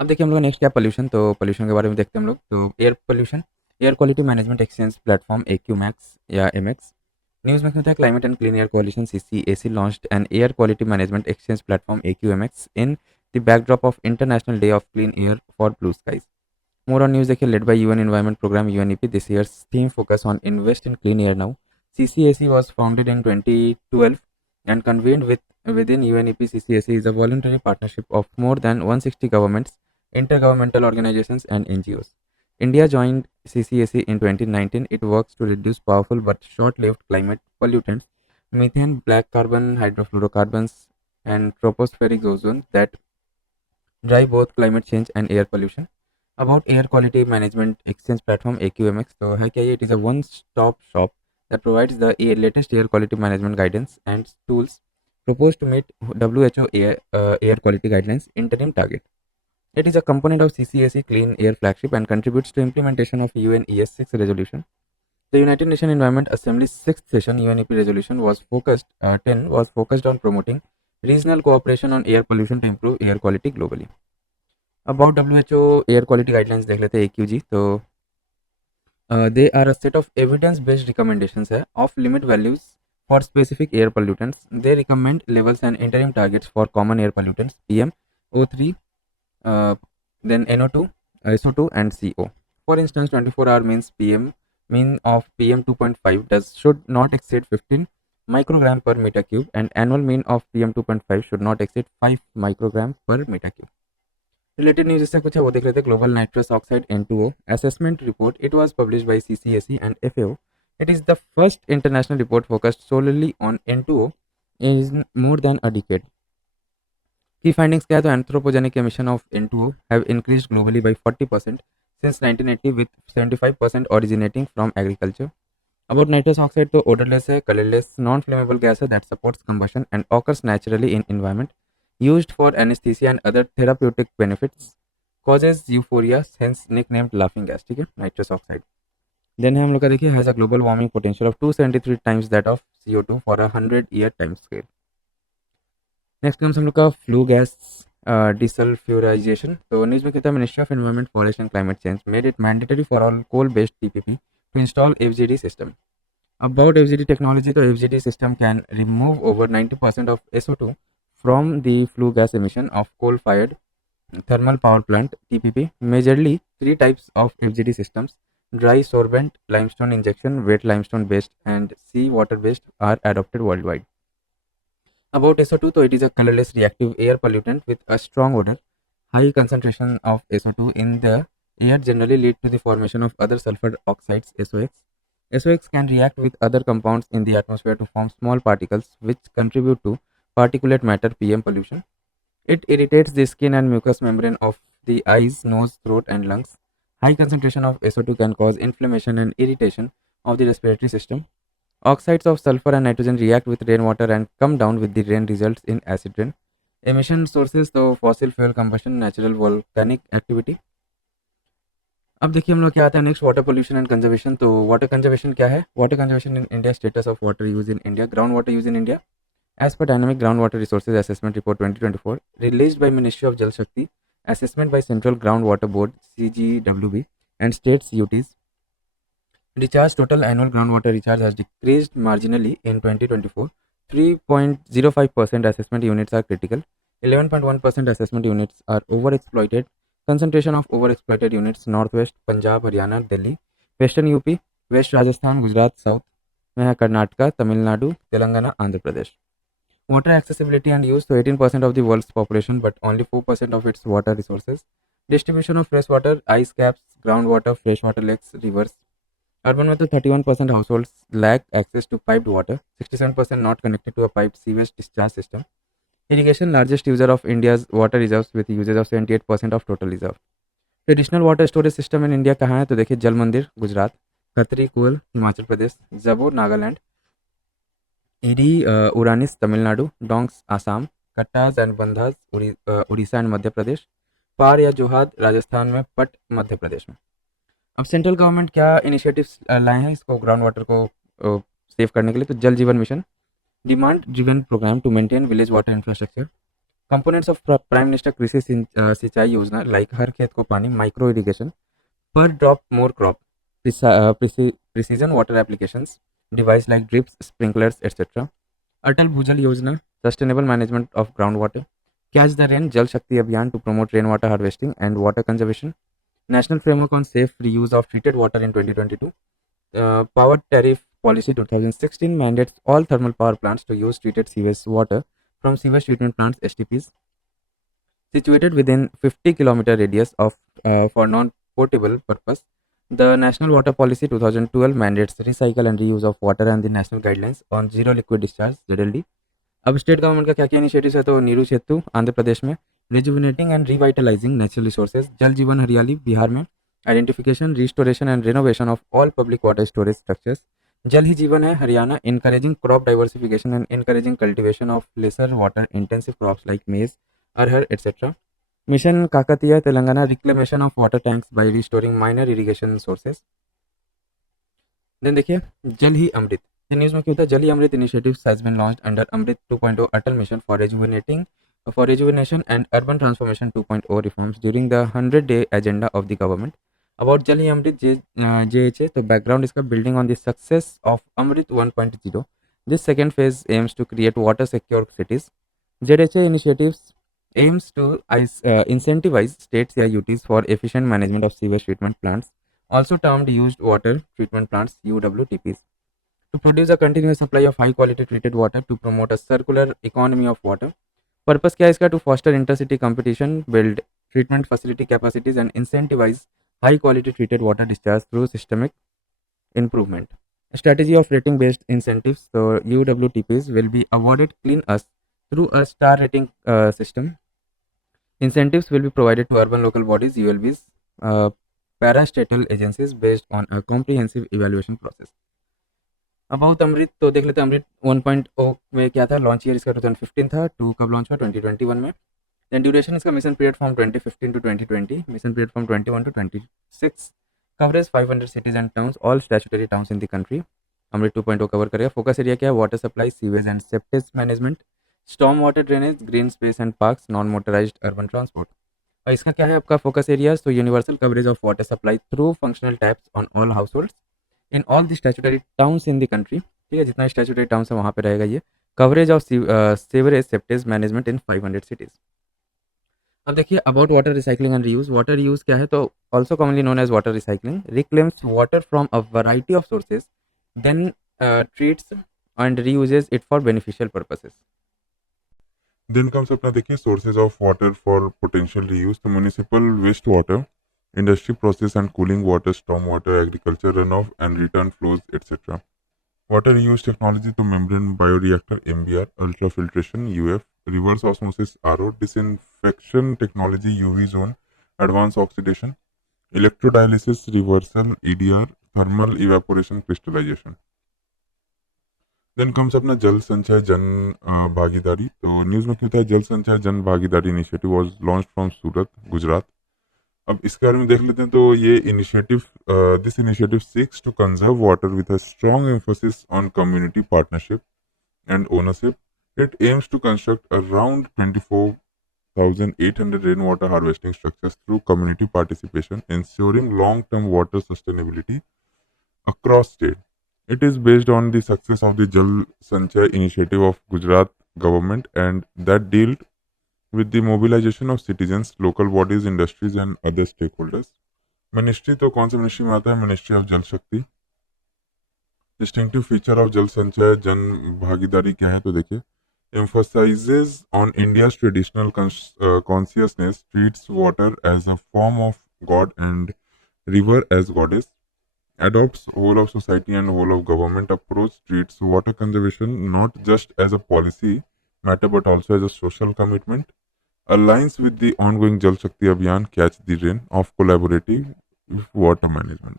अब देखिए हम लोग नेक्स्ट क्या पोल्यूशन, तो पोल्यूशन के बारे में देखते हैं हम लोग। तो air pollution, air quality management exchange platform AQ max या एमएक्स। न्यूज़ में होता है climate and clean air कोalition CCAC launched an air quality management exchange platform AQMX in the backdrop of International Day of Clean Air for Blue Skies. More on news देखिए led by UN Environment Program UNEP. This year's theme focus on invest in clean air now. CCAC was founded in 2012 and convened within UNEP. CCAC is a voluntary partnership of more than 160 governments, intergovernmental organizations, and NGOs. India joined CCAC in 2019. It works to reduce powerful but short-lived climate pollutants, methane, black carbon, hydrofluorocarbons, and tropospheric ozone that drive both climate change and air pollution. About air quality management exchange platform AQMX, तो है क्या ये? It is a one-stop shop that provides the latest air quality management guidance and tools proposed to meet WHO air quality guidelines interim target. It is a component of CCAC Clean Air Flagship and contributes to implementation of UNES 6 resolution. The United Nations Environment Assembly's 6th session UNEP resolution was focused 10 was focused on promoting regional cooperation on air pollution to improve air quality globally. About WHO air quality guidelines देख लेते हैं AQG। तो they are a set of evidence based recommendations है of limit values for specific air pollutants. They recommend levels and interim targets for common air pollutants PM, O3, uh, then NO2, SO2, and CO. For instance, 24-hour mean of PM 2.5 should not exceed 15 microgram per meter cube, and annual mean of PM 2.5 should not exceed 5 microgram per meter cube. Related news इससे कुछ है वो देख लेते हैं। Global nitrous oxide N2O assessment report. It was published by CCAC and FAO. It is the first international report focused solely on N2O in more than a decade. Key findings क्या है? तो anthropogenic emission of N2O have increased globally by 40% since 1980, with 75% originating from agriculture. About nitrous oxide, तो odorless है, colorless, non-flammable gas है that supports combustion and occurs naturally in environment. Used for anesthesia and other therapeutic benefits. Causes euphoria, hence nicknamed laughing gas. ठीक है, nitrous oxide. Then है हम लोग का देखिए has a global warming potential of 273 times that of CO2 for a 100-year time scale. Next comes हम लोग का फ्लू गैस डिसल्फ्यूराइजेशन। तो न्यूज़ में कहता है ministry of environment forest and climate change made it mandatory for all coal based TPP to install FGD system. About FGD technology, तो FGD system can remove over 90% of SO2 from the flue gas emission of coal fired thermal power plant TPP. Majorly three types of FGD systems: dry sorbent, limestone injection, wet limestone based, and sea water based are adopted worldwide. About SO2, so it is a colorless reactive air pollutant with a strong odor. High concentration of SO2 in the air generally lead to the formation of other sulfur oxides SOx. SOx can react with other compounds in the atmosphere to form small particles which contribute to particulate matter PM pollution. It irritates the skin and mucous membrane of the eyes, nose, throat, and lungs. High concentration of SO2 can cause inflammation and irritation of the respiratory system. Oxides of sulfur and nitrogen react with rainwater and come down with the rain, results in acid rain. Emission sources, तो fossil fuel combustion, natural volcanic activity. अब देखिए हम लोग क्या आता है next, water pollution and conservation. तो water conservation क्या है? Water conservation in India, status of water use in India, ground water use in India as per Dynamic Groundwater Resources Assessment Report 2024 released by Ministry of Jal Shakti, assessment by Central Groundwater Board CGWB and states UTs. Recharge, total annual groundwater recharge has decreased marginally in 2024. 3.05% assessment units are critical. 11.1% assessment units are overexploited. Concentration of overexploited units: Northwest, Punjab, Haryana, Delhi, Western UP, West Rajasthan, Gujarat, South में है Karnataka, Tamil Nadu, Telangana, Andhra Pradesh. Water accessibility and use, so 18% of the world's population, but only 4% of its water resources. Distribution of fresh water, ice caps, groundwater, freshwater lakes, rivers. Urban में तो 31% households lack access to piped water, 67% not connected to a piped sewage discharge system. Irrigation, largest user of India's water reserves with usage of 78% of total reserve. Traditional water storage system in India कहाँ है? तो देखिए जल मंदिर गुजरात, खतरी कुल हिमाचल प्रदेश, जबो नागालैंड, ईडी उरानिस तमिलनाडु, डोंग्स आसाम, कट्टाज एंड बंधाज उड़ीसा एंड मध्य प्रदेश, पार या जोहाद राजस्थान में, पट मध्य प्रदेश में। अब सेंट्रल गवर्नमेंट क्या इनिशिएटिव्स लाए हैं इसको ग्राउंड वाटर को सेव करने के लिए? तो Jal Jeevan mission, demand driven program to maintain village water infrastructure, components of prime minister Krishi Sinchai Yojana like Har Khet Ko Pani, micro irrigation, per drop more crop, precision water applications, device like drips, sprinklers, etc. Atal Bhujal Yojana, sustainable management of groundwater. Catch the rain, Jal Shakti Abhiyan to promote rainwater harvesting and water conservation. National framework on safe reuse of treated water in 2022. Power tariff policy 2016 mandates all thermal power plants to use treated sewage water from sewage treatment plants (STPs) situated within 50-kilometer radius of for non-potable purpose. The National Water Policy 2012 mandates recycle and reuse of water and the national guidelines on zero liquid discharge (ZLD). अब state government का क्या क्या initiatives है, तो नीरू सेतु आंध्र प्रदेश में, rejuvenating and revitalising natural resources, Jal Jeevan Hariyali Bihar में, identification, restoration and renovation of all public water storage structures, जल ही जीवन है Haryana, encouraging crop diversification and encouraging cultivation of lesser water intensive crops like maize, अरहर etcetera. Mission Kakatiya Telangana, reclamation of water tanks by restoring minor irrigation sources. Then देखिए जल ही अमृत. News में क्या होता है, जल ही अमृत initiative has been launched under Amrut 2.0 Atal mission for rejuvenation and urban transformation 2.0 reforms during the 100-day agenda of the government. About Jal Hi Amrit JHA, the background is building on the success of Amrit 1.0. This second phase aims to create water secure cities. JHA initiatives aims to incentivize states UTs for efficient management of sewage treatment plants, also termed used water treatment plants UWTPs, to produce a continuous supply of high quality treated water to promote a circular economy of water. Purpose क्या है इसका, to foster intercity competition, build treatment facility capacities and incentivise high quality treated water discharge through systemic improvement. Strategy of rating based incentives, तो UWTPs will be awarded cleanness through a star rating system. Incentives will be provided to urban local bodies ULBs, parastatal agencies based on a comprehensive evaluation process. About Amrut तो देख लेते हैं. अमृत 1.0 में क्या था, launch year इसका 2015 था, 2 कब लॉन्च हुआ 2021 में. देन ड्यूरेशन इसका mission period from 2015 to 2020, mission period from 21 to 26, coverage 500 cities and towns, all statutory towns in the country. Amrut 2.0 cover करेगा. फोकस एरिया क्या है, water supply, sewage and septage management, storm water drainage, green space and parks, non motorised urban transport. और इसका क्या है आपका focus area, तो universal coverage of water supply through functional taps on all house holds in all the statutory towns in the country. ठीक है, जितना statutory towns है वहाँ पे रहेगा ये. Coverage of sewerage septage management in 500 cities. अब देखिए about water recycling and reuse. Water use क्या है, तो also commonly known as water recycling, reclaims water from a variety of sources, then treats and reuses it for beneficial purposes. Then comes अपना देखिए sources of water for potential reuse, तो municipal waste water, industry process and cooling water, storm water, agriculture runoff and return flows, etc. Water reuse technology to membrane bioreactor MBR, ultrafiltration UF, reverse osmosis RO, disinfection technology UV zone, advanced oxidation, electrodialysis reversal EDR, thermal evaporation crystallization. Then comes अपना जल संचय जन भागीदारी. तो news में क्या होता है, जल Sanchay Jan Bhagidari initiative was launch from Surat Gujarat. अब इसके बारे में देख लेते हैं. तो ये initiative this initiative seeks to conserve water with a strong emphasis on community partnership and ownership. It aims to construct around 24,800 rain water harvesting structures through community participation, ensuring long-term water sustainability across state. It is based on the success of the Jal Sanchay initiative of Gujarat government and that dealt with the mobilization of citizens, local bodies, industries and other stakeholders. Ministry तो कौन सी ministry में आता है, ministry of जल शक्ति. Distinctive feature of जल संचय जन भागीदारी क्या है, तो देखिए emphasizes on India's traditional consciousness, treats water as a form of God and river as goddess, adopts whole of society and whole of government approach, treats water conservation not just as a policy matter but also as a social commitment, aligns with the ongoing Jal Shakti Abhiyan Catch the Rain of collaborative water management.